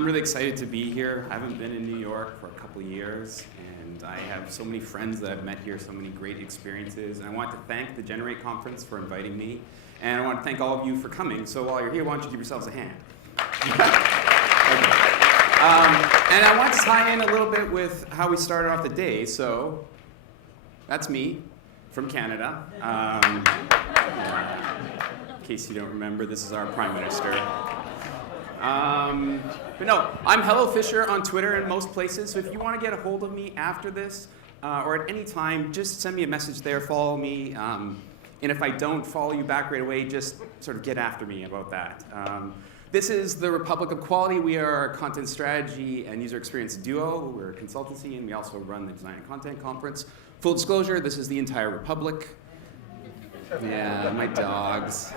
I'm really excited to be here. I haven't been in New York for a couple of years, and I have so many friends that I've met here, so many great experiences. And I want to thank the Generate Conference for inviting me, and I want to thank all of you for coming. So while you're here, why don't you give yourselves a hand? And I want to tie in a little bit with how we started off the day. So that's me from Canada. In case you don't remember, this is our Prime Minister. But no, I'm Hello Fisher on Twitter and most places. So if you want to get a hold of me after this or at any time, just send me a message there, follow me. And if I don't follow you back right away, just sort of get after me about that. This is the Republic of Quality. We are a content strategy and user experience duo. We're a consultancy, and we also run the Design and Content Conference. Full disclosure, this is the entire Republic. Yeah, my dogs.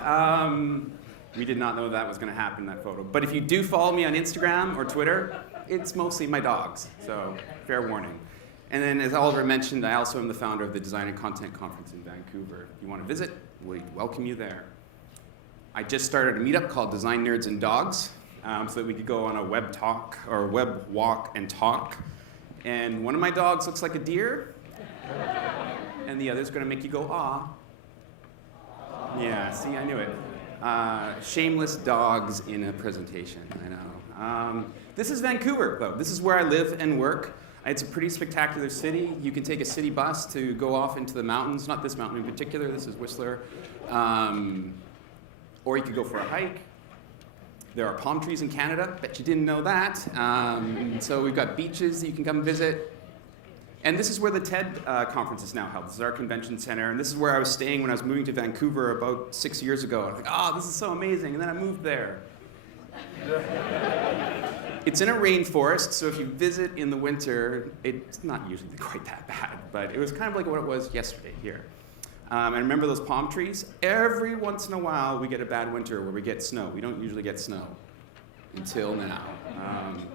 We did not know that was going to happen in that photo. But if you do follow me on Instagram or Twitter, it's mostly my dogs. So fair warning. And then, as Oliver mentioned, I also am the founder of the Design and Content Conference in Vancouver. If you want to visit, we welcome you there. I just started a meetup called Design Nerds and Dogs, so that we could go on a web talk or web walk and talk. And one of my dogs looks like a deer, and the other's going to make you go, ah. Yeah, see, I knew it. Shameless dogs in a presentation, I know. This is Vancouver, though. This is where I live and work. It's a pretty spectacular city. You can take a city bus to go off into the mountains, not this mountain in particular, this is Whistler. Or you could go for a hike. There are palm trees in Canada, bet you didn't know that. So we've got beaches that you can come visit. And this is where the TED conference is now held. This is our convention center, and this is where I was staying when I was moving to Vancouver about 6 years ago. I was like, oh, this is so amazing, and then I moved there. It's in a rainforest, so if you visit in the winter, it's not usually quite that bad, but it was kind of like what it was yesterday here. And remember those palm trees? Every once in a while, we get a bad winter where we get snow. We don't usually get snow until now. If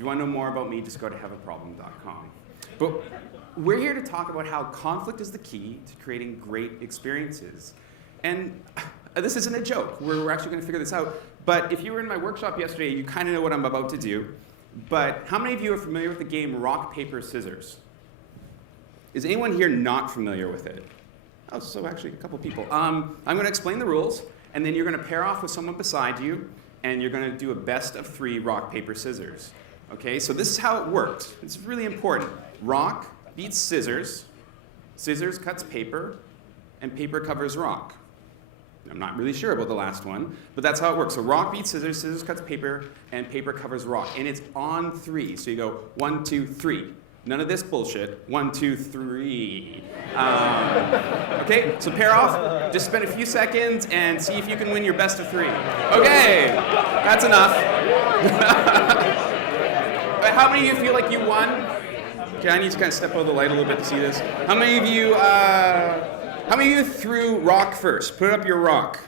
you want to know more about me, just go to haveaproblem.com. But we're here to talk about how conflict is the key to creating great experiences. And this isn't a joke. We're actually going to figure this out. But if you were in my workshop yesterday, you kind of know what I'm about to do. But how many of you are familiar with the game rock, paper, scissors? Is anyone here not familiar with it? Oh, so actually a couple people. I'm going to explain the rules, and then you're going to pair off with someone beside you, and you're going to do a best of 3 rock, paper, scissors. Okay, so this is how it works. It's really important. Rock beats scissors, scissors cuts paper, and paper covers rock. I'm not really sure about the last one, but that's how it works. So rock beats scissors, scissors cuts paper, and paper covers rock. And it's on 3. So you go 1, 2, 3. None of this bullshit. 1, 2, 3. Okay, so pair off. Just spend a few seconds and see if you can win your best of 3. Okay, that's enough. But how many of you feel like you won? Okay, I need to kind of step out of the light a little bit to see this. How many of you threw rock first? Put up your rock.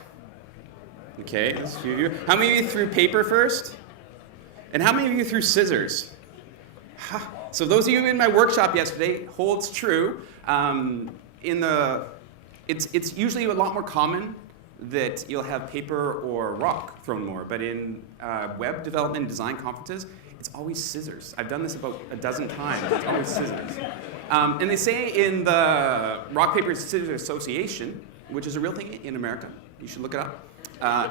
Okay, that's a few of you. How many of you threw paper first? And how many of you threw scissors? So those of you in my workshop yesterday holds true. It's usually a lot more common that you'll have paper or rock thrown more, but in web development and design conferences, it's always scissors. I've done this about a dozen times. It's always scissors. And they say in the Rock, Paper, Scissors Association, which is a real thing in America, you should look it up.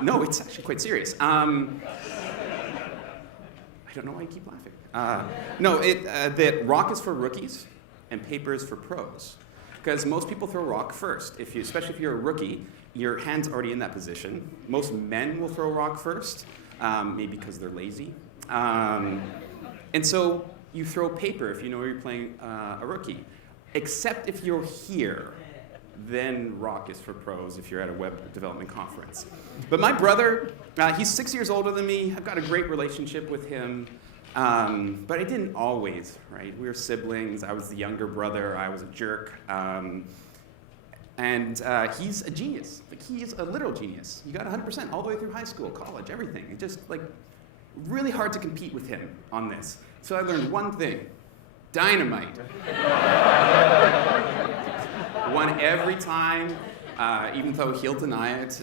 No, it's actually quite serious. I don't know why you keep laughing. That rock is for rookies and paper is for pros. Because most people throw rock first. Especially if you're a rookie, your hand's already in that position. Most men will throw rock first, maybe because they're lazy. And so you throw paper if you know you're playing a rookie. Except if you're here, then rock is for pros if you're at a web development conference. But my brother, he's 6 years older than me. I've got a great relationship with him. But I didn't always, right? We were siblings. I was the younger brother. I was a jerk. And he's a genius. Like, he is a literal genius. He got 100% all the way through high school, college, everything. It just, like, really hard to compete with him on this. So I learned one thing. Dynamite. Won every time, even though he'll deny it.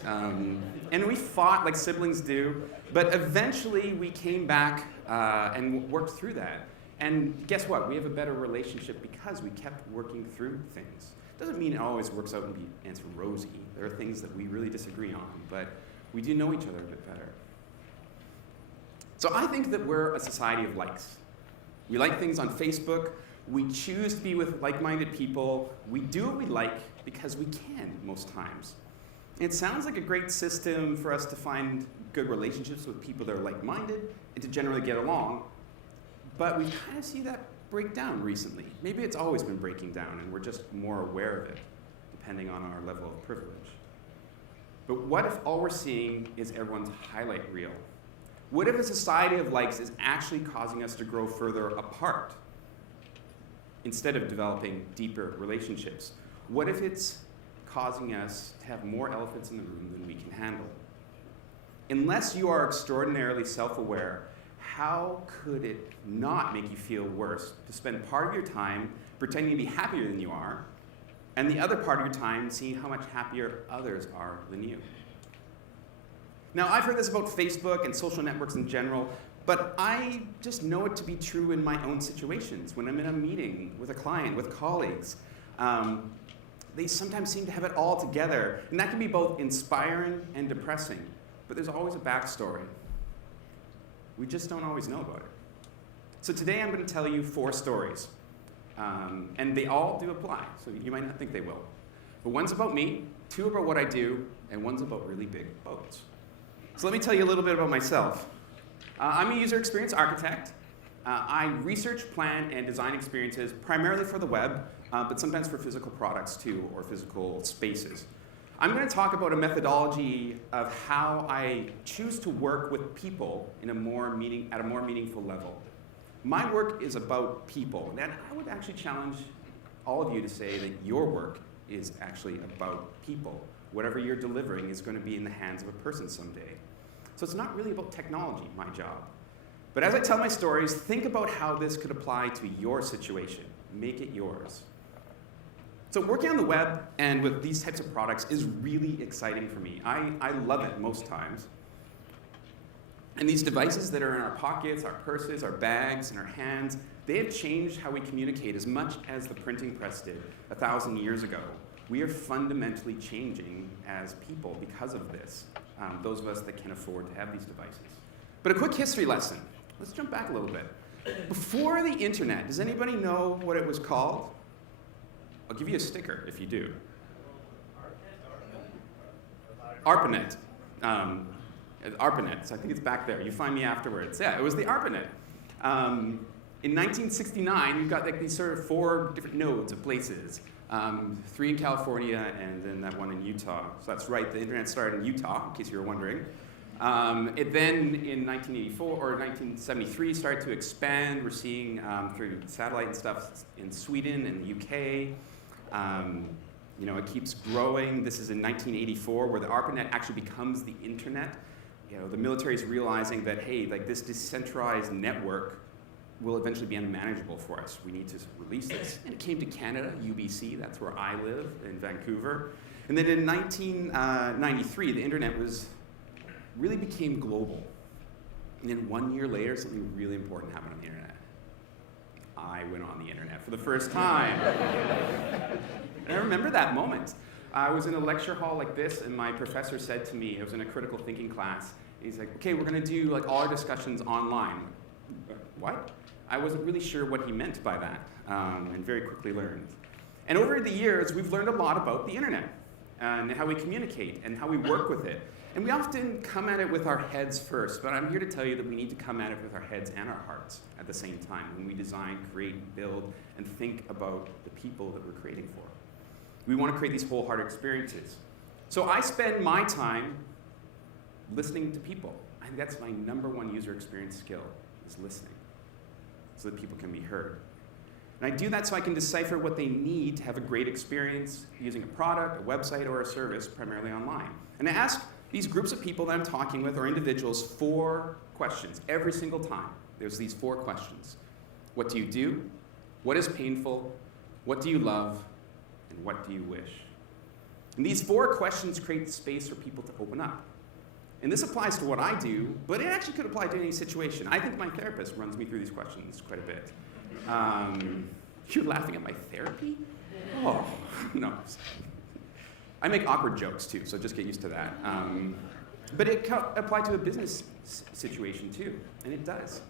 And we fought like siblings do, but eventually we came back and worked through that. And guess what? We have a better relationship because we kept working through things. Doesn't mean it always works out and be answered rosy. There are things that we really disagree on, but we do know each other a bit better. So I think that we're a society of likes. We like things on Facebook. We choose to be with like-minded people. We do what we like because we can most times. It sounds like a great system for us to find good relationships with people that are like-minded and to generally get along, but we kind of see that break down recently. Maybe it's always been breaking down and we're just more aware of it, depending on our level of privilege. But what if all we're seeing is everyone's highlight reel? What if a society of likes is actually causing us to grow further apart instead of developing deeper relationships? What if it's causing us to have more elephants in the room than we can handle? Unless you are extraordinarily self-aware, how could it not make you feel worse to spend part of your time pretending to be happier than you are, and the other part of your time seeing how much happier others are than you? Now, I've heard this about Facebook and social networks in general, but I just know it to be true in my own situations. When I'm in a meeting with a client, with colleagues, they sometimes seem to have it all together, and that can be both inspiring and depressing, but there's always a backstory. We just don't always know about it. So today I'm going to tell you 4 stories, and they all do apply, so you might not think they will. But one's about me, 2 about what I do, and one's about really big boats. So let me tell you a little bit about myself. I'm a user experience architect. I research, plan, and design experiences primarily for the web, but sometimes for physical products too, or physical spaces. I'm going to talk about a methodology of how I choose to work with people at a more meaningful level. My work is about people, and I would actually challenge all of you to say that your work is actually about people. Whatever you're delivering is going to be in the hands of a person someday. So it's not really about technology, my job. But as I tell my stories, think about how this could apply to your situation. Make it yours. So working on the web and with these types of products is really exciting for me. I love it most times. And these devices that are in our pockets, our purses, our bags, and our hands, they have changed how we communicate as much as the printing press did 1,000 years ago. We are fundamentally changing as people because of this, those of us that can afford to have these devices. But a quick history lesson. Let's jump back a little bit. Before the internet, does anybody know what it was called? I'll give you a sticker if you do. ARPANET. ARPANET, so I think it's back there. You find me afterwards. Yeah, it was the ARPANET. In 1969, we've got like these sort of 4 different nodes of places. 3 in California and then that one in Utah. So that's right, the internet started in Utah, in case you were wondering. It then, in 1984 or 1973, started to expand. We're seeing through satellite and stuff in Sweden and the UK. It keeps growing. This is in 1984, where the ARPANET actually becomes the internet. The military is realizing that, hey, like this decentralized network will eventually be unmanageable for us. We need to release this. And it came to Canada, UBC, that's where I live, in Vancouver. And then in 1993, the internet really became global. And then 1 year later, something really important happened on the internet. I went on the internet for the first time. And I remember that moment. I was in a lecture hall like this, and my professor said to me, I was in a critical thinking class, he's like, okay, we're going to do like all our discussions online. What? I wasn't really sure what he meant by that, and very quickly learned. And over the years, we've learned a lot about the internet, and how we communicate, and how we work with it. And we often come at it with our heads first, but I'm here to tell you that we need to come at it with our heads and our hearts at the same time when we design, create, build, and think about the people that we're creating for. We want to create these wholehearted experiences. So I spend my time listening to people. I think that's my #1 user experience skill, is listening, so that people can be heard. And I do that so I can decipher what they need to have a great experience using a product, a website, or a service, primarily online. And I ask these groups of people that I'm talking with, or individuals, 4 questions every single time. There's these 4 questions. What do you do? What is painful? What do you love? And what do you wish? And these 4 questions create space for people to open up. And this applies to what I do, but it actually could apply to any situation. I think my therapist runs me through these questions quite a bit. You're laughing at my therapy? Oh, no. I make awkward jokes too, so just get used to that. But it can apply to a business situation too, and it does.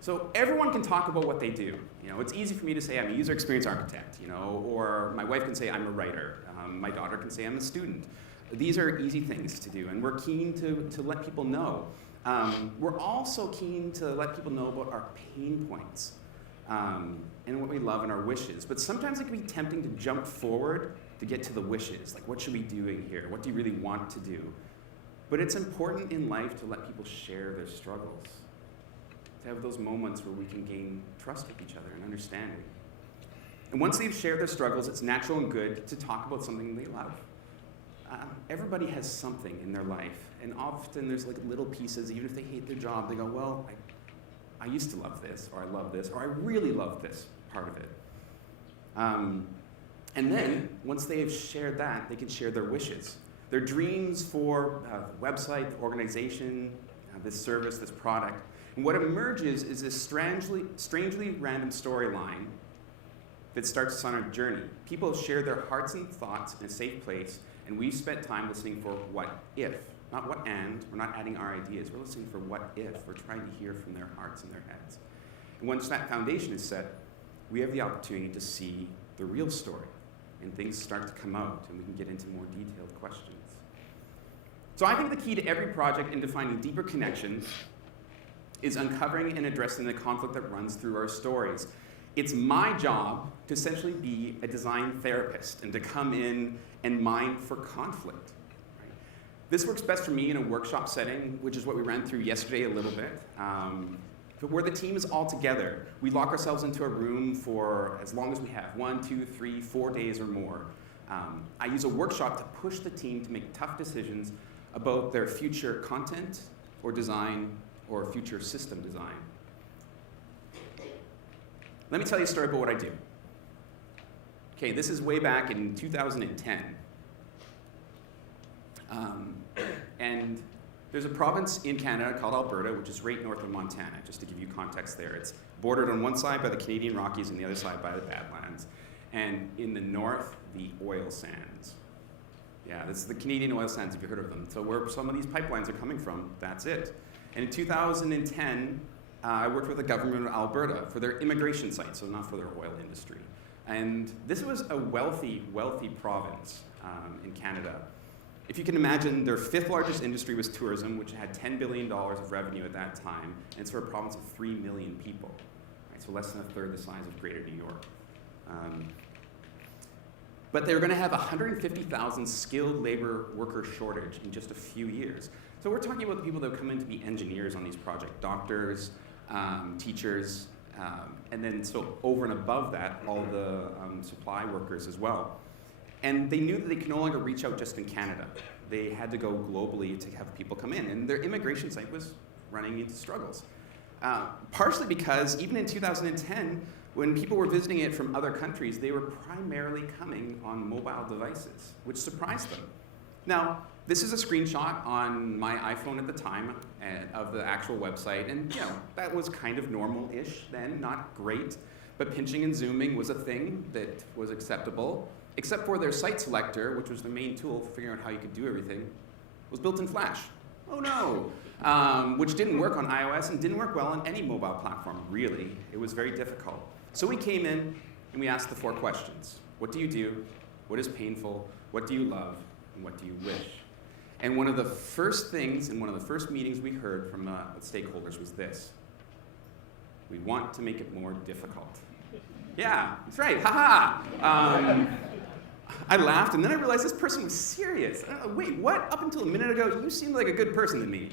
So everyone can talk about what they do. It's easy for me to say I'm a user experience architect, or my wife can say I'm a writer. My daughter can say I'm a student. These are easy things to do, and we're keen to let people know. We're also keen to let people know about our pain points and what we love and our wishes. But sometimes it can be tempting to jump forward to get to the wishes. Like, what should we be doing here? What do you really want to do? But it's important in life to let people share their struggles, to have those moments where we can gain trust with each other and understanding. And once they've shared their struggles, it's natural and good to talk about something they love. Everybody has something in their life, and often there's like little pieces. Even if they hate their job, they go, well, I used to love this, or I love this, or I really love this part of it. And then, once they have shared that, they can share their wishes, their dreams for the website, the organization, this service, this product. And what emerges is this strangely random storyline that starts us on our journey. People share their hearts and thoughts in a safe place, and we've spent time listening for what if, not what and. We're not adding our ideas. We're listening for what if. We're trying to hear from their hearts and their heads. And once that foundation is set, we have the opportunity to see the real story, and things start to come out, and we can get into more detailed questions. So I think the key to every project in defining deeper connections is uncovering and addressing the conflict that runs through our stories. It's my job to essentially be a design therapist and to come in and mine for conflict. Right? This works best for me in a workshop setting, which is what we ran through yesterday a little bit. Where the team is all together. We lock ourselves into a room for as long as we have, 1, 2, 3, 4 days or more. I use a workshop to push the team to make tough decisions about their future content or design or future system design. Let me tell you a story about what I do. Okay, this is way back in 2010. And there's a province in Canada called Alberta, which is right north of Montana, just to give you context there. It's bordered on one side by the Canadian Rockies and the other side by the Badlands. And in the north, the oil sands. Yeah, this is the Canadian oil sands, if you've heard of them. So where some of these pipelines are coming from, that's it. And in 2010, I worked with the government of Alberta for their immigration site, so not for their oil industry. And this was a wealthy, wealthy province in Canada. If you can imagine, their 5th largest industry was tourism, which had $10 billion of revenue at that time, and it's for a province of 3 million people, right? So less than a third the size of Greater New York. But they were going to have 150,000 skilled labor worker shortage in just a few years. So we're talking about the people that have come in to be engineers on these projects, doctors, teachers, and then so over and above that, all the supply workers as well. And they knew that they could no longer reach out just in Canada. They had to go globally to have people come in, and their immigration site was running into struggles. Partially because even in 2010, when people were visiting it from other countries, they were primarily coming on mobile devices, which surprised them. Now, this is a screenshot on my iPhone at the time of the actual website, and that was kind of normal-ish then, not great, but pinching and zooming was a thing that was acceptable, except for their site selector, which was the main tool for figuring out how you could do everything, was built in Flash. Oh no! Which didn't work on iOS and didn't work well on any mobile platform, really. It was very difficult. So we came in and we asked the 4 questions. What do you do? What is painful? What do you love? And what do you wish? And one of the first things in one of the first meetings we heard from stakeholders was this: we want to make it more difficult. Yeah, that's right, haha! I laughed, and then I realized this person was serious. Wait, what? Up until a minute ago, you seemed like a good person to me.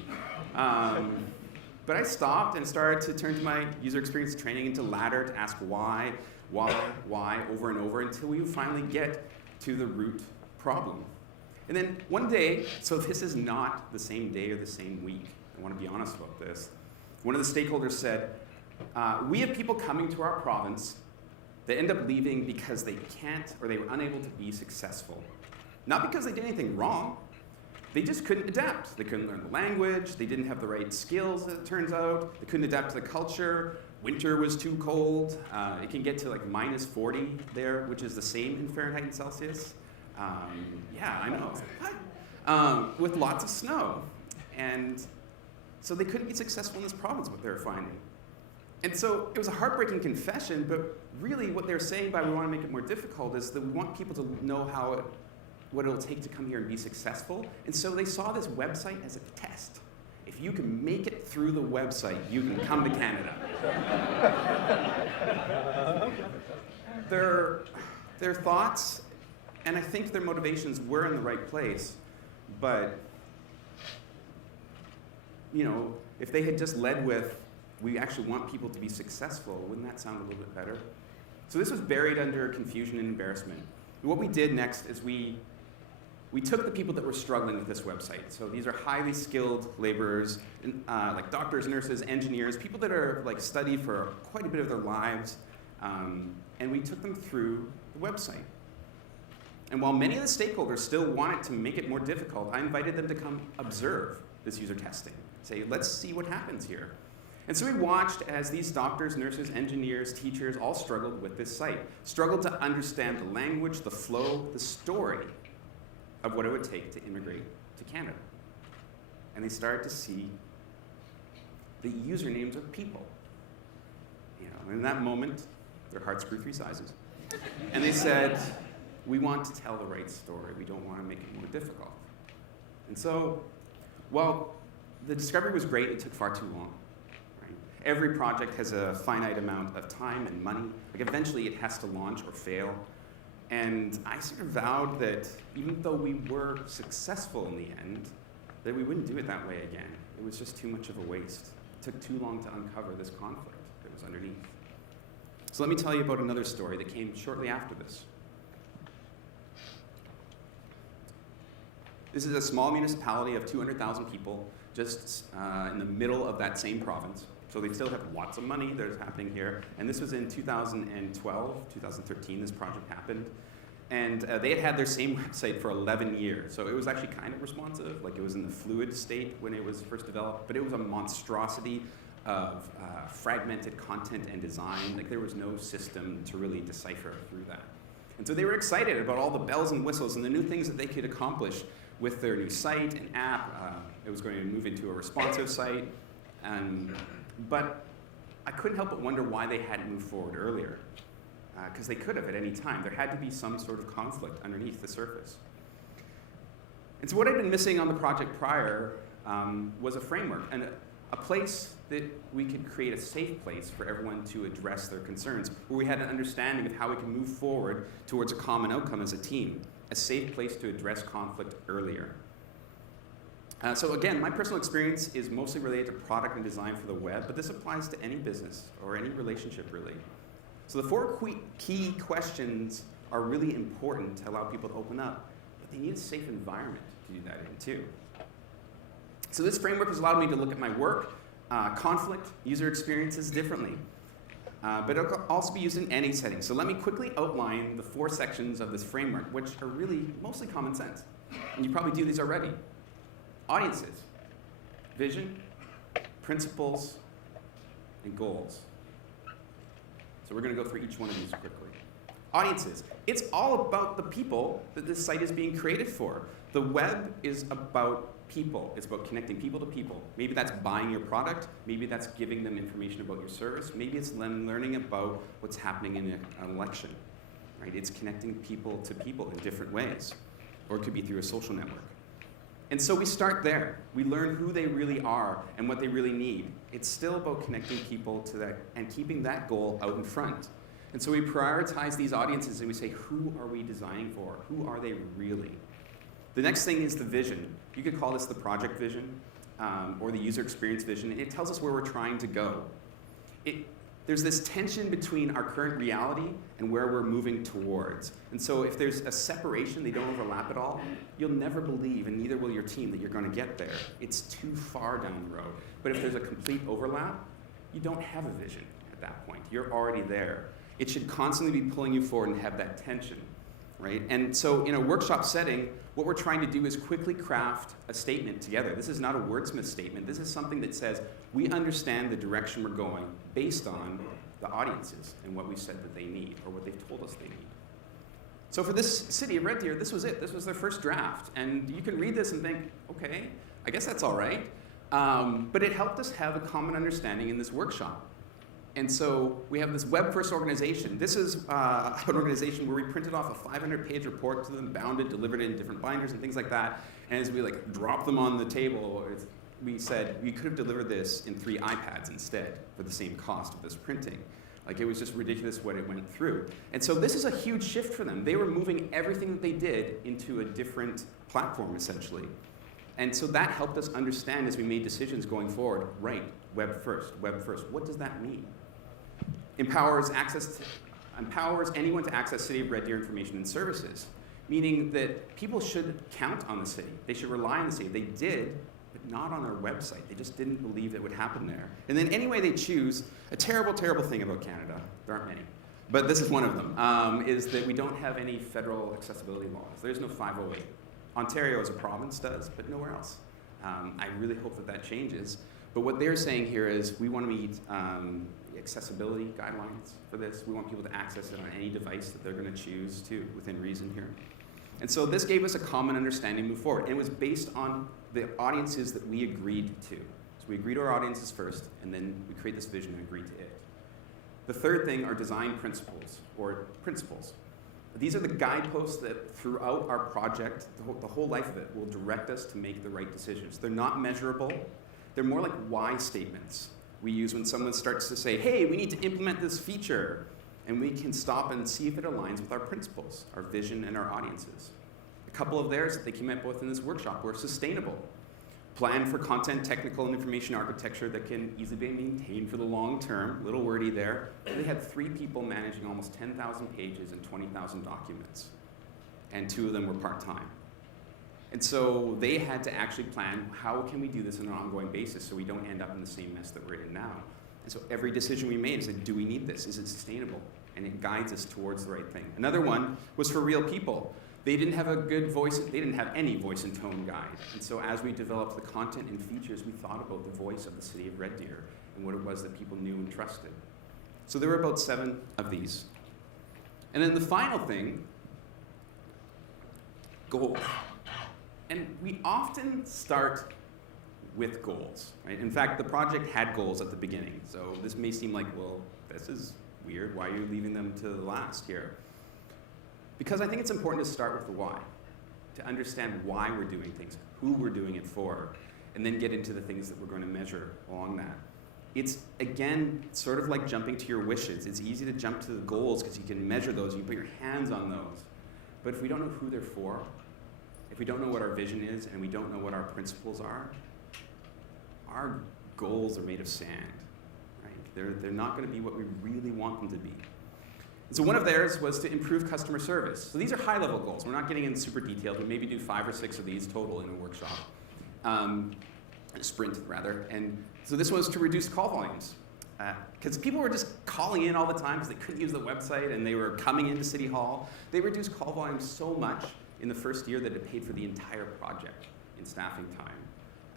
But I stopped and started to turn to my user experience training into ladder to ask why, over and over, until we finally get to the root problem. And then one day, so this is not the same day or the same week, I want to be honest about this, one of the stakeholders said, we have people coming to our province that end up leaving because they can't or they were unable to be successful. Not because they did anything wrong, they just couldn't adapt. They couldn't learn the language. They didn't have the right skills, as it turns out. They couldn't adapt to the culture. Winter was too cold. It can get to like minus 40 there, which is the same in Fahrenheit and Celsius. Yeah, I know. What? With lots of snow. And so they couldn't be successful in this province, what they were finding. And so it was a heartbreaking confession, but really what they're saying by we want to make it more difficult is that we want people to know what it'll take to come here and be successful. And so they saw this website as a test. If you can make it through the website, you can come to Canada. Their thoughts, and I think their motivations were in the right place, but if they had just led with, we actually want people to be successful, wouldn't that sound a little bit better? So this was buried under confusion and embarrassment. And what we did next is we took the people that were struggling with this website. So these are highly skilled laborers, like doctors, nurses, engineers, people that are like studied for quite a bit of their lives, and we took them through the website. And while many of the stakeholders still wanted to make it more difficult, I invited them to come observe this user testing. Say, let's see what happens here. And so we watched as these doctors, nurses, engineers, teachers all struggled with this site, struggled to understand the language, the flow, the story of what it would take to immigrate to Canada. And they started to see the usernames of people. And in that moment, their hearts grew 3 sizes. And they said, we want to tell the right story. We don't want to make it more difficult. And so, while the discovery was great, it took far too long. Right? Every project has a finite amount of time and money. Like eventually it has to launch or fail. And I sort of vowed that even though we were successful in the end, that we wouldn't do it that way again. It was just too much of a waste. It took too long to uncover this conflict that was underneath. So let me tell you about another story that came shortly after this. This is a small municipality of 200,000 people, just in the middle of that same province. So they still have lots of money that is happening here. And this was in 2012, 2013, this project happened. And they had their same website for 11 years. So it was actually kind of responsive, like it was in the fluid state when it was first developed, but it was a monstrosity of fragmented content and design. Like there was no system to really decipher through that. And so they were excited about all the bells and whistles and the new things that they could accomplish with their new site and app. It was going to move into a responsive site. But I couldn't help but wonder why they hadn't moved forward earlier. Because they could have at any time. There had to be some sort of conflict underneath the surface. And so what I'd been missing on the project prior was a framework and a place that we could create a safe place for everyone to address their concerns, where we had an understanding of how we can move forward towards a common outcome as a team, a safe place to address conflict earlier. So again, my personal experience is mostly related to product and design for the web, but this applies to any business or any relationship really. So the 4 key questions are really important to allow people to open up, but they need a safe environment to do that in too. So this framework has allowed me to look at my work, conflict, user experiences differently. But it will also be used in any setting. So let me quickly outline the 4 sections of this framework, which are really mostly common sense. And you probably do these already. Audiences, vision, principles, and goals. So we're going to go through each one of these quickly. Audiences. It's all about the people that this site is being created for. The web is about people. It's about connecting people to people. Maybe that's buying your product. Maybe that's giving them information about your service. Maybe it's them learning about what's happening in an election. Right? It's connecting people to people in different ways. Or it could be through a social network. And so we start there. We learn who they really are and what they really need. It's still about connecting people to that and keeping that goal out in front. And so we prioritize these audiences and we say, who are we designing for? Who are they really? The next thing is the vision. You could call this the project vision or the user experience vision. It tells us where we're trying to go. There's this tension between our current reality and where we're moving towards. And so if there's a separation, they don't overlap at all, you'll never believe, and neither will your team, that you're going to get there. It's too far down the road. But if there's a complete overlap, you don't have a vision at that point. You're already there. It should constantly be pulling you forward and have that tension. right? And so in a workshop setting, what we're trying to do is quickly craft a statement together. This is not a wordsmith statement. This is something that says we understand the direction we're going based on the audiences and what we've said that they need or what they've told us they need. So for this city of Red Deer, this was it. This was their first draft. And you can read this and think, okay, I guess that's all right. But it helped us have a common understanding in this workshop. And so we have this web-first organization. This is an organization where we printed off a 500-page report to them, bound it, delivered it in different binders and things like that. And as we dropped them on the table, we said we could have delivered this in 3 iPads instead for the same cost of this printing. It was just ridiculous what it went through. And so this is a huge shift for them. They were moving everything that they did into a different platform, essentially. And so that helped us understand as we made decisions going forward, right, web first, web first. What does that mean? Empowers anyone to access City of Red Deer information and services, meaning that people should count on the city. They should rely on the city. They did, but not on our website. They just didn't believe it would happen there. And then any way they choose, a terrible, terrible thing about Canada, there aren't many, but this is one of them, is that we don't have any federal accessibility laws. There's no 508. Ontario as a province does, but nowhere else. I really hope that that changes. But what they're saying here is we want to meet accessibility guidelines for this. We want people to access it on any device that they're going to choose to, within reason here. And so this gave us a common understanding to move forward. And it was based on the audiences that we agreed to. So we agreed to our audiences first, and then we create this vision and agree to it. The third thing are design principles, or principles. These are the guideposts that throughout our project, the whole life of it, will direct us to make the right decisions. They're not measurable. They're more like why statements we use when someone starts to say, hey, we need to implement this feature. And we can stop and see if it aligns with our principles, our vision, and our audiences. A couple of theirs that they came up with in this workshop were sustainable. Plan for content, technical, and information architecture that can easily be maintained for the long term. A little wordy there. They had 3 people managing almost 10,000 pages and 20,000 documents. And 2 of them were part-time. And so they had to actually plan, how can we do this on an ongoing basis so we don't end up in the same mess that we're in now? And so every decision we made is like, do we need this? Is it sustainable? And it guides us towards the right thing. Another one was for real people. They didn't have a good voice, they didn't have any voice and tone guide. And so as we developed the content and features, we thought about the voice of the city of Red Deer and what it was that people knew and trusted. So there were about 7 of these. And then the final thing, goals. And we often start with goals, right? In fact, the project had goals at the beginning. So this may seem like, well, this is weird. Why are you leaving them to the last here? Because I think it's important to start with the why, to understand why we're doing things, who we're doing it for, and then get into the things that we're going to measure along that. It's, again, sort of like jumping to your wishes. It's easy to jump to the goals because you can measure those, you can put your hands on those. But if we don't know who they're for, if we don't know what our vision is, and we don't know what our principles are, our goals are made of sand, right? They're not going to be what we really want them to be. And so one of theirs was to improve customer service. So these are high-level goals. We're not getting into super detailed. We maybe do 5 or 6 of these total in a workshop, a sprint rather. And so this was to reduce call volumes. Because people were just calling in all the time because they couldn't use the website and they were coming into City Hall. They reduced call volumes so much in the first year that it paid for the entire project in staffing time.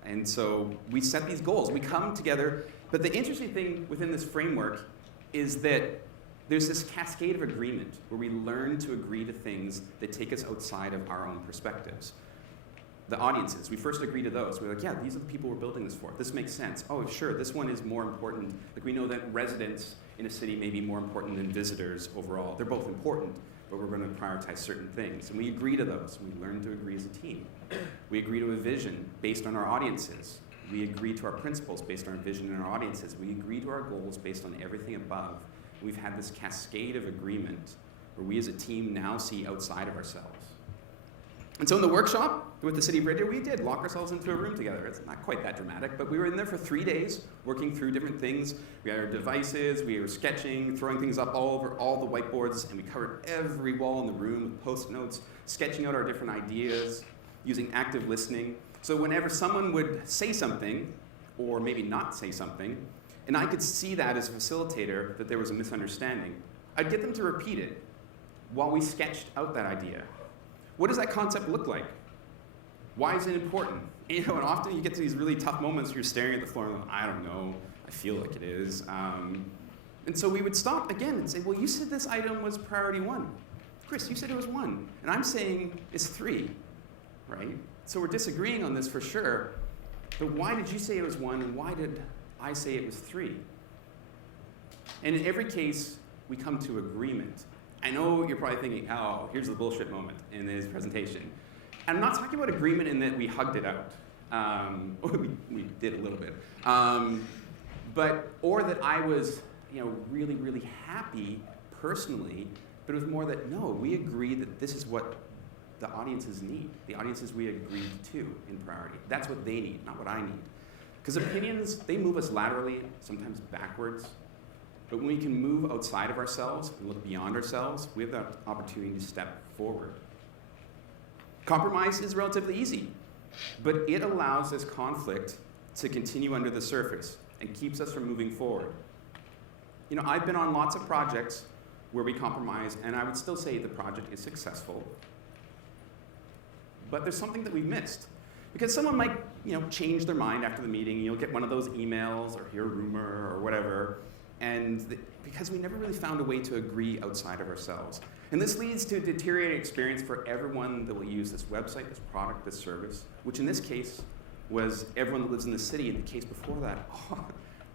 And so we set these goals. We come together. But the interesting thing within this framework is that there's this cascade of agreement where we learn to agree to things that take us outside of our own perspectives. The audiences, we first agree to those. We're like, yeah, these are the people we're building this for. This makes sense. Oh, sure, this one is more important. Like we know that residents in a city may be more important than visitors overall. They're both important, but we're going to prioritize certain things. And we agree to those. We learn to agree as a team. We agree to a vision based on our audiences. We agree to our principles based on our vision and our audiences. We agree to our goals based on everything above. We've had this cascade of agreement where we as a team now see outside of ourselves. And so in the workshop with the City of Red Deer, we did lock ourselves into a room together. It's not quite that dramatic, but we were in there for 3 days working through different things. We had our devices, we were sketching, throwing things up all over all the whiteboards, and we covered every wall in the room with post-it notes, sketching out our different ideas, using active listening. So whenever someone would say something, or maybe not say something, and I could see that as a facilitator, that there was a misunderstanding, I'd get them to repeat it. while we sketched out that idea. What does that concept look like? Why is it important? And often you get to these really tough moments where you're staring at the floor and like, I don't know, I feel like it is. And so we would stop again and say, well, you said this item was priority 1. Chris, you said it was 1. And I'm saying it's 3, right? So we're disagreeing on this for sure. But why did you say it was 1 and why did I say it was 3? And in every case, we come to agreement. I know you're probably thinking, oh, here's the bullshit moment in his presentation. And I'm not talking about agreement in that we hugged it out. We did a little bit. Or that I was really, really happy personally, but it was more that, no, we agree that this is what the audiences need. The audiences we agreed to in priority. That's what they need, not what I need. Because opinions, they move us laterally, sometimes backwards. But when we can move outside of ourselves and look beyond ourselves, we have that opportunity to step forward. Compromise is relatively easy, but it allows this conflict to continue under the surface and keeps us from moving forward. I've been on lots of projects where we compromise, and I would still say the project is successful. But there's something that we've missed. Because someone might, change their mind after the meeting, and you'll get one of those emails or hear a rumor or whatever, because we never really found a way to agree outside of ourselves. And this leads to a deteriorating experience for everyone that will use this website, this product, this service, which in this case was everyone that lives in the city. In the case before that,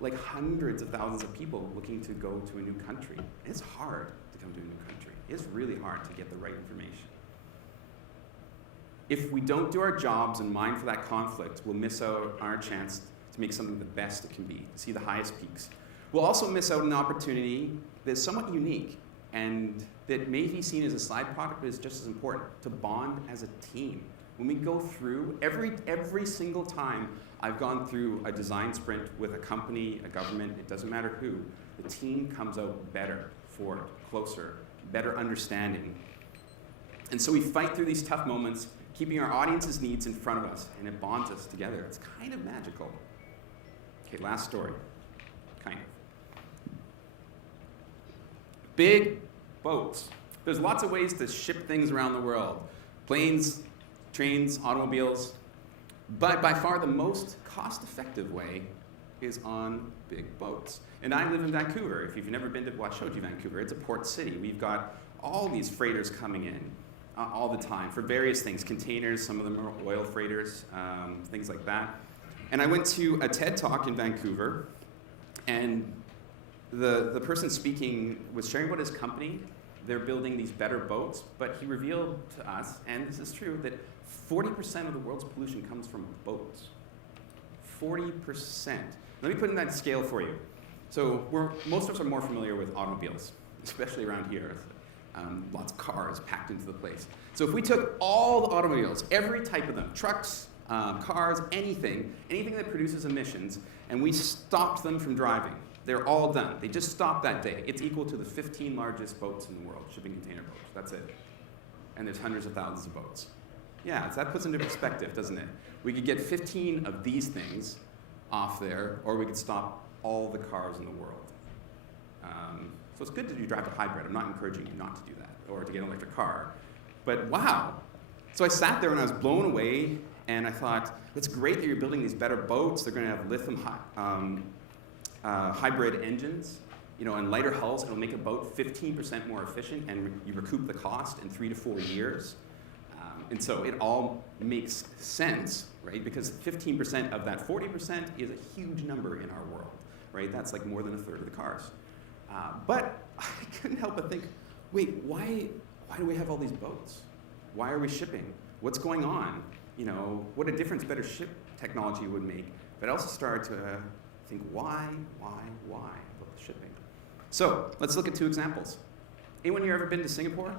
like hundreds of thousands of people looking to go to a new country. It's hard to come to a new country. It's really hard to get the right information. If we don't do our jobs and mine for that conflict, we'll miss out on our chance to make something the best it can be, to see the highest peaks. We'll also miss out on an opportunity that's somewhat unique and that may be seen as a side product, but is just as important, to bond as a team. When we go through, every single time I've gone through a design sprint with a company, a government, it doesn't matter who, the team comes out better for it, closer, better understanding. And so we fight through these tough moments, keeping our audience's needs in front of us, and it bonds us together. It's kind of magical. Okay, last story. Kind of. Big boats. There's lots of ways to ship things around the world. Planes, trains, automobiles. But by far the most cost-effective way is on big boats. And I live in Vancouver. If you've never been to, well, I showed you Vancouver. It's a port city. We've got all these freighters coming in all the time for various things. Containers, some of them are oil freighters, things like that. And I went to a TED Talk in Vancouver, and the person speaking was sharing about his company. They're building these better boats, but he revealed to us, and this is true, that 40% of the world's pollution comes from boats. 40%. Let me put in that scale for you. So most of us are more familiar with automobiles, especially around here. Lots of cars packed into the place. So if we took all the automobiles, every type of them, trucks, cars, anything that produces emissions, and we stopped them from driving, they're all done. They just stopped that day. It's equal to the 15 largest boats in the world, shipping container boats. That's it. And there's hundreds of thousands of boats. Yeah, so that puts into perspective, doesn't it? We could get 15 of these things off there, or we could stop all the cars in the world. So it's good that you drive a hybrid. I'm not encouraging you not to do that, or to get an electric car. But wow. So I sat there and I was blown away, and I thought, it's great that you're building these better boats. They're going to have lithium hybrid engines, and lighter hulls. It'll make a boat 15% more efficient, and you recoup the cost in 3 to 4 years. And so it all makes sense, right? Because 15% of that 40% is a huge number in our world, right? That's like more than a third of the cars. But I couldn't help but think, wait, why do we have all these boats? Why are we shipping? What's going on? What a difference better ship technology would make. But I also started to think, why about the shipping? So let's look at 2 examples. Anyone here ever been to Singapore?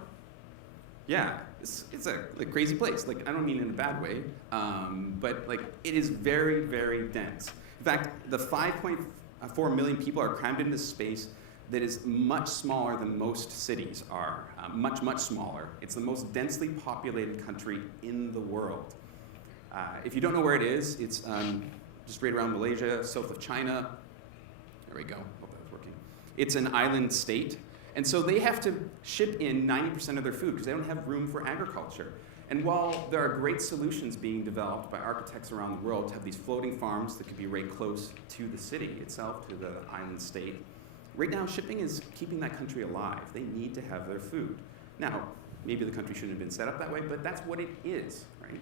Yeah, it's a crazy place. Like, I don't mean in a bad way, but like it is very, very dense. In fact, the 5.4 million people are crammed into space that is much smaller than most cities are. Much, much smaller. It's the most densely populated country in the world. If you don't know where it is, it's just right around Malaysia, south of China. There we go. Hope that was working. It's an island state. And so they have to ship in 90% of their food because they don't have room for agriculture. And while there are great solutions being developed by architects around the world to have these floating farms that could be right close to the city itself, to the island state, right now shipping is keeping that country alive. They need to have their food. Now, maybe the country shouldn't have been set up that way, but that's what it is, right?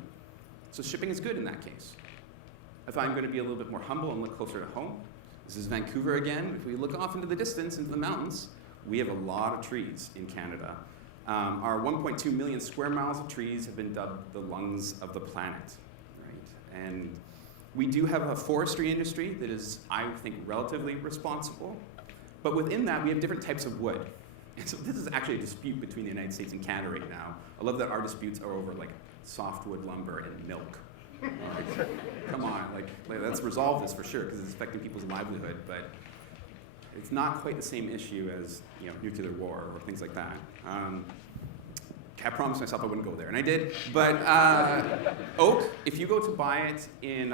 So shipping is good in that case. If I'm going to be a little bit more humble and look closer to home, this is Vancouver again. If we look off into the distance, into the mountains, we have a lot of trees in Canada. Our 1.2 million square miles of trees have been dubbed the lungs of the planet, right? And we do have a forestry industry that is, I think, relatively responsible. But within that, we have different types of wood. And so this is actually a dispute between the United States and Canada right now. I love that our disputes are over like softwood lumber and milk. Like, come on, like let's resolve this for sure because it's affecting people's livelihood. But it's not quite the same issue as nuclear war or things like that. I promised myself I wouldn't go there, and I did. But oak, if you go to buy it in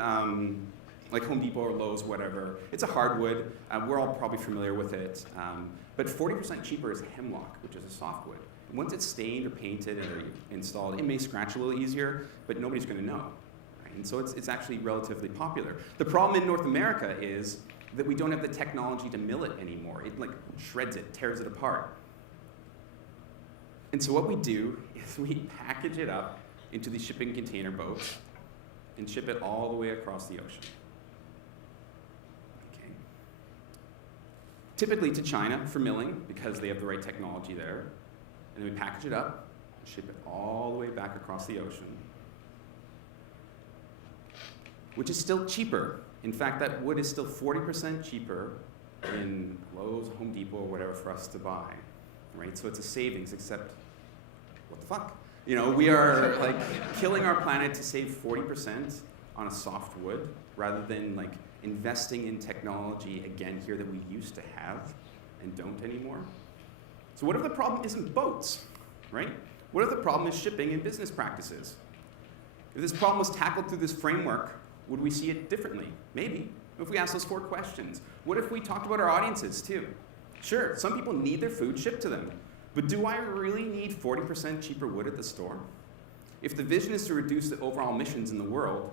like Home Depot or Lowe's, whatever, it's a hardwood. We're all probably familiar with it. But 40% cheaper is hemlock, which is a softwood. Once it's stained or painted or installed, it may scratch a little easier, but nobody's going to know. Right? And so it's actually relatively popular. The problem in North America is that we don't have the technology to mill it anymore. It like shreds it, tears it apart. And so what we do is we package it up into these shipping container boats and ship it all the way across the ocean. Okay. Typically to China for milling, because they have the right technology there. And then we package it up and ship it all the way back across the ocean, which is still cheaper. In fact, that wood is still 40% cheaper in Lowe's, Home Depot, or whatever for us to buy, right? So it's a savings, except, what the fuck? We are like killing our planet to save 40% on a soft wood, rather than like investing in technology, again, here that we used to have and don't anymore. So what if the problem isn't boats, right? What if the problem is shipping and business practices? If this problem was tackled through this framework, would we see it differently? Maybe. If we ask those 4 questions. What if we talked about our audiences too? Sure, some people need their food shipped to them, but do I really need 40% cheaper wood at the store? If the vision is to reduce the overall emissions in the world,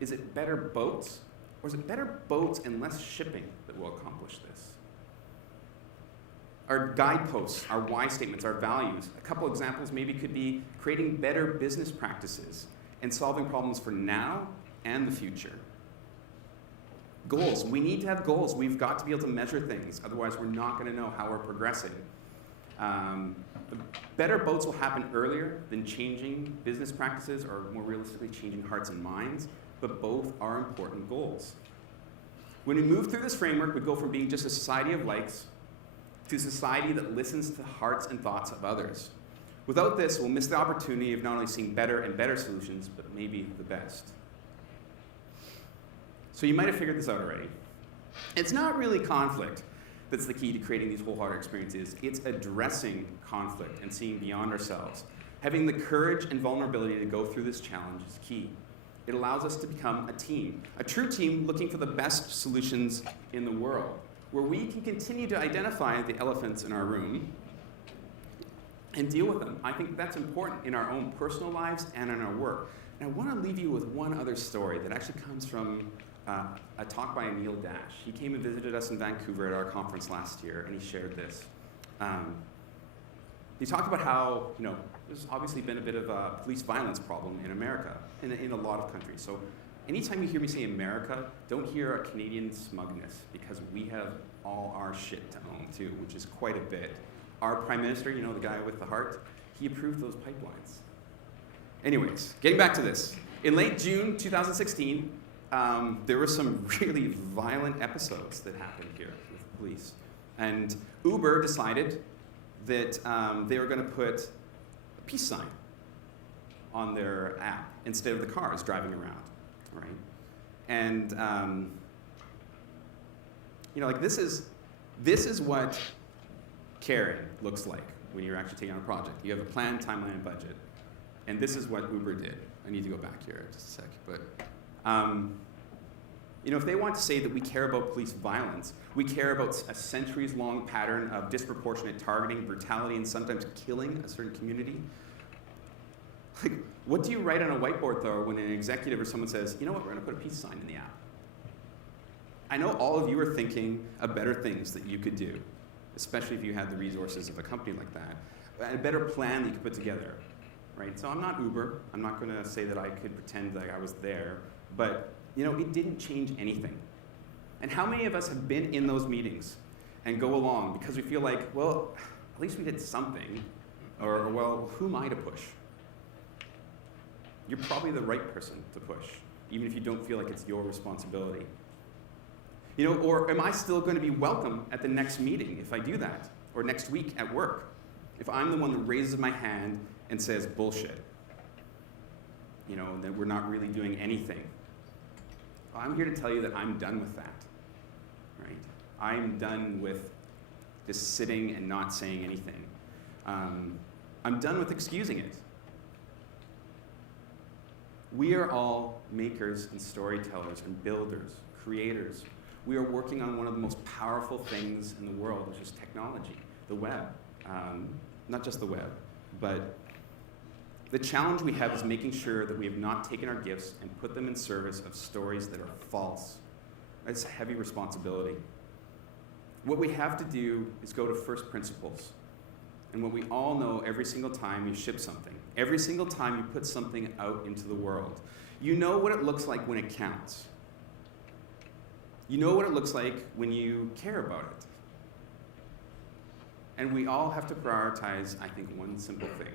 is it better boats? Or is it better boats and less shipping that will accomplish this? Our guideposts, our why statements, our values. A couple examples maybe could be creating better business practices and solving problems for now and the future. Goals. We need to have goals. We've got to be able to measure things. Otherwise, we're not going to know how we're progressing. Better boats will happen earlier than changing business practices or more realistically changing hearts and minds, but both are important goals. When we move through this framework, we go from being just a society of likes to a society that listens to the hearts and thoughts of others. Without this, we'll miss the opportunity of not only seeing better and better solutions, but maybe the best. So you might have figured this out already. It's not really conflict that's the key to creating these wholehearted experiences. It's addressing conflict and seeing beyond ourselves. Having the courage and vulnerability to go through this challenge is key. It allows us to become a team, a true team looking for the best solutions in the world, where we can continue to identify the elephants in our room and deal with them. I think that's important in our own personal lives and in our work. And I want to leave you with one other story that actually comes from a talk by Neil Dash. He came and visited us in Vancouver at our conference last year, and he shared this. He talked about how, there's obviously been a bit of a police violence problem in America, in a lot of countries. So anytime you hear me say America, don't hear a Canadian smugness, because we have all our shit to own too, which is quite a bit. Our Prime Minister, the guy with the heart, he approved those pipelines. Anyways, getting back to this. In late June 2016, there were some really violent episodes that happened here with police. And Uber decided that they were going to put a peace sign on their app instead of the cars driving around, right? And this is what caring looks like when you're actually taking on a project. You have a plan, timeline, and budget. And this is what Uber did. I need to go back here just a sec. But If they want to say that we care about police violence, we care about a centuries-long pattern of disproportionate targeting, brutality, and sometimes killing a certain community, like, what do you write on a whiteboard, though, when an executive or someone says, you know what, we're going to put a peace sign in the app? I know all of you are thinking of better things that you could do, especially if you had the resources of a company like that, and a better plan that you could put together, right? So I'm not Uber. I'm not going to say that I could pretend like I was there, but it didn't change anything. And how many of us have been in those meetings and go along because we feel like, well, at least we did something, or well, who am I to push? You're probably the right person to push, even if you don't feel like it's your responsibility. Or am I still going to be welcome at the next meeting if I do that? Or next week at work, if I'm the one that raises my hand and says bullshit, that we're not really doing anything. Well, I'm here to tell you that I'm done with that, right? I'm done with just sitting and not saying anything. I'm done with excusing it. We are all makers and storytellers and builders, creators. We are working on one of the most powerful things in the world, which is technology, the web. Not just the web, but the challenge we have is making sure that we have not taken our gifts and put them in service of stories that are false. It's a heavy responsibility. What we have to do is go to first principles. And what we all know every single time you ship something, every single time you put something out into the world, you know what it looks like when it counts. You know what it looks like when you care about it. And we all have to prioritize, I think, one simple thing.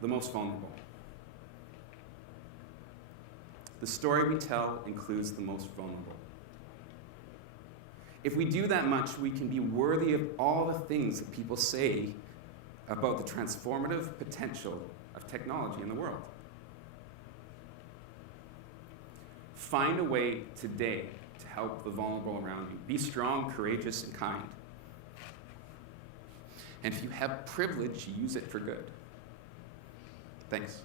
The most vulnerable. The story we tell includes the most vulnerable. If we do that much, we can be worthy of all the things that people say about the transformative potential of technology in the world. Find a way today to help the vulnerable around you. Be strong, courageous, and kind. And if you have privilege, use it for good. Thanks.